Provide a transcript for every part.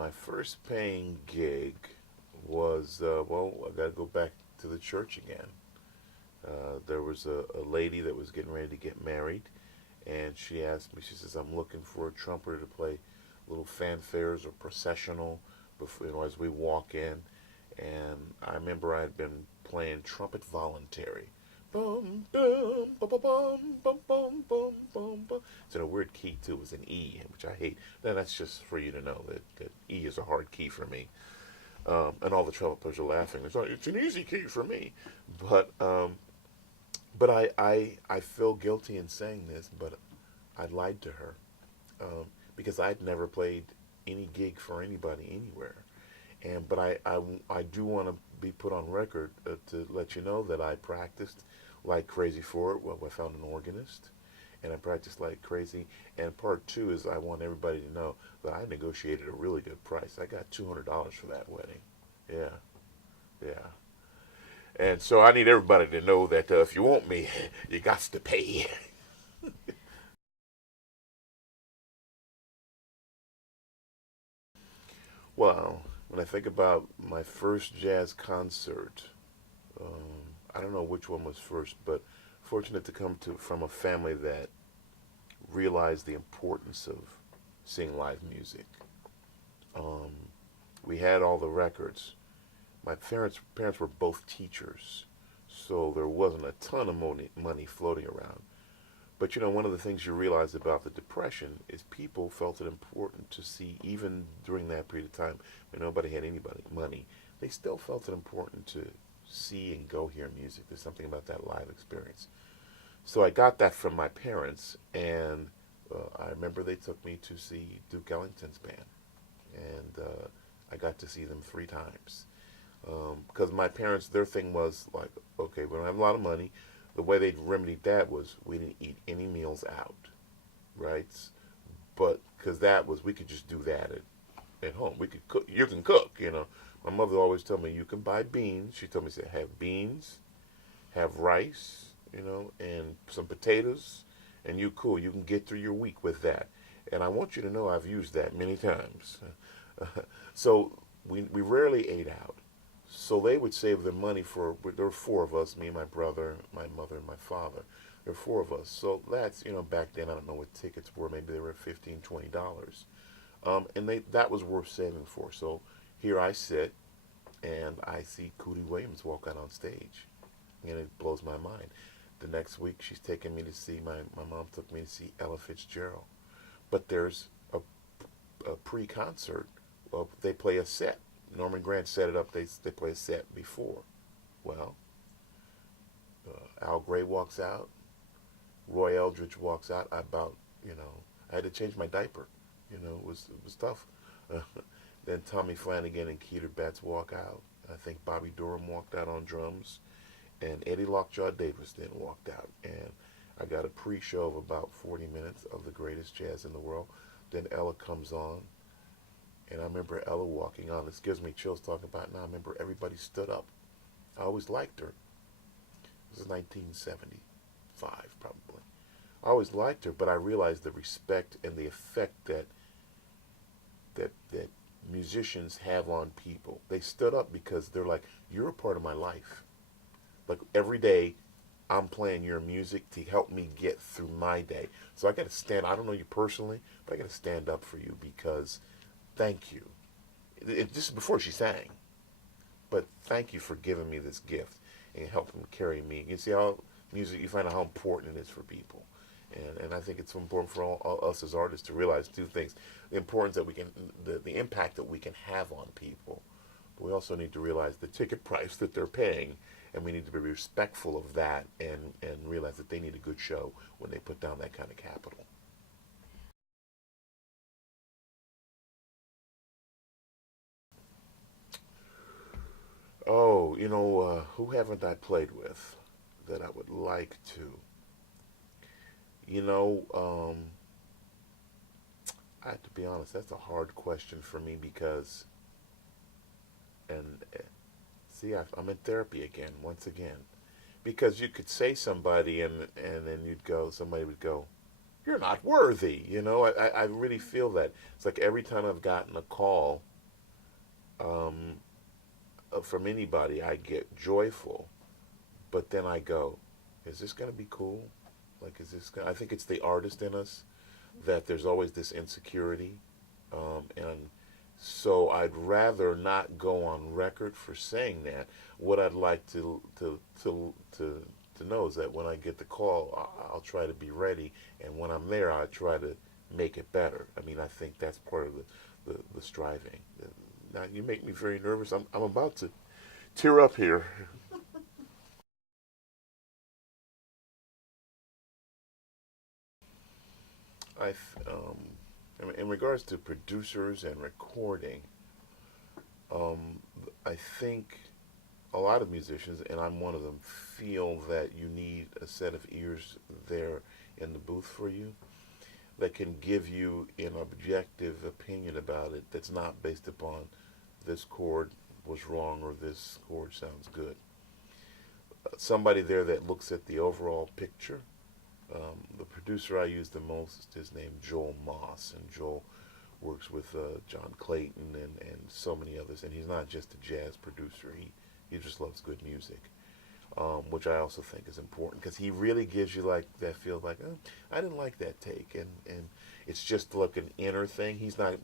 My first paying gig was, well, I got to go back to the church again. There was a lady that was getting ready to get married, and she asked me, she says, I'm looking for a trumpeter to play little fanfares or processional before, as we walk in. And I remember I had been playing trumpet voluntary. Bum, bum, bum, bum, bum, bum, bum, bum, bum. It's in a weird key, too. It was an E, which I hate. Then that's just for you to know that E is a hard key for me. And all the trumpet players are laughing. It's an easy key for me. But I feel guilty in saying this, but I lied to her because I'd never played any gig for anybody anywhere. But I do want to be put on record to let you know that I practiced like crazy for it. Well, I found an organist, and I practiced like crazy. And part two is I want everybody to know that I negotiated a really good price. I got $200 for that wedding. Yeah, yeah. And so I need everybody to know that if you want me, you got to pay. Well, when I think about my first jazz concert, I don't know which one was first, but fortunate to come to from a family that realized the importance of seeing live music. Um, we had all the records. My parents were both teachers, so there wasn't a ton of money floating around. But one of the things you realize about the Depression is people felt it important to see, even during that period of time when nobody had anybody money, they still felt it important to see and go hear music. There's something about that live experience. So I got that from my parents, and I remember they took me to see Duke Ellington's band, and I got to see them 3 times. Because my parents, their thing was like, okay, we don't have a lot of money. The way they remedied that was we didn't eat any meals out, right? But because that was, we could just do that at home. We could cook. You can cook. My mother always told me you can buy beans. She told me, say, have beans, have rice, and some potatoes, and you cool. You can get through your week with that. And I want you to know I've used that many times. So we rarely ate out. So they would save their money for, there were 4 of us, me, my brother, my mother, and my father. There were 4 of us. So that's, back then, I don't know what tickets were. Maybe they were $15, $20. And that was worth saving for. So here I sit, and I see Cootie Williams walk out on stage. And it blows my mind. The next week, she's taking me to see, my mom took me to see Ella Fitzgerald. But there's a pre-concert. They play a set. Norman Grant set it up. They play a set before. Well, Al Gray walks out. Roy Eldridge walks out. I had to change my diaper. It was tough. Then Tommy Flanagan and Keter Betts walk out. I think Bobby Durham walked out on drums, and Eddie Lockjaw Davis then walked out. And I got a pre-show of about 40 minutes of the greatest jazz in the world. Then Ella comes on. And I remember Ella walking on. This gives me chills talking about it now. I remember everybody stood up. I always liked her. This is 1975, probably. I always liked her, but I realized the respect and the effect that musicians have on people. They stood up because they're like, you're a part of my life. Like every day, I'm playing your music to help me get through my day. So I got to stand. I don't know you personally, but I got to stand up for you because thank you. This is before she sang, but thank you for giving me this gift and helping carry me. You see how music, you find out how important it is for people. And I think it's important for all us as artists to realize 2 things: the importance that we can, the impact that we can have on people. But we also need to realize the ticket price that they're paying, and we need to be respectful of that and realize that they need a good show when they put down that kind of capital. Oh, who haven't I played with that I would like to? You know, I have to be honest, that's a hard question for me because, and see, I'm in therapy again, once again. Because you could say somebody and then somebody would go, you're not worthy. I really feel that. It's like every time I've gotten a call um, from anybody, I get joyful, but then I go, is this going to be cool? Like, is this? I think it's the artist in us that there's always this insecurity, and so I'd rather not go on record for saying that. What I'd like to know is that when I get the call, I'll try to be ready, and when I'm there, I try to make it better. I mean, I think that's part of the striving. Now you make me very nervous. I'm about to tear up here. I in regards to producers and recording, um, I think a lot of musicians, and I'm one of them, feel that you need a set of ears there in the booth for you that can give you an objective opinion about it that's not based upon this chord was wrong or this chord sounds good. Somebody there that looks at the overall picture. The producer I use the most is named Joel Moss, and Joel works with John Clayton and so many others. And he's not just a jazz producer; he just loves good music, which I also think is important because he really gives you like that feel like, oh, I didn't like that take, and it's just like an inner thing. He's not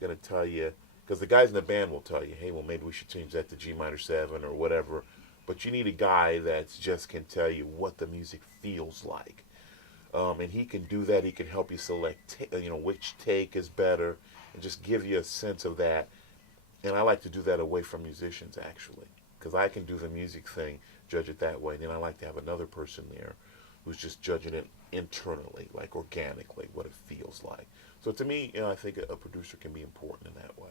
going to tell you because the guys in the band will tell you, hey, well maybe we should change that to G minor 7 or whatever. But you need a guy that just can tell you what the music feels like, and he can do that. He can help you select, which take is better, and just give you a sense of that. And I like to do that away from musicians actually, because I can do the music thing, judge it that way. And then I like to have another person there, who's just judging it internally, like organically, what it feels like. So to me, I think a producer can be important in that way.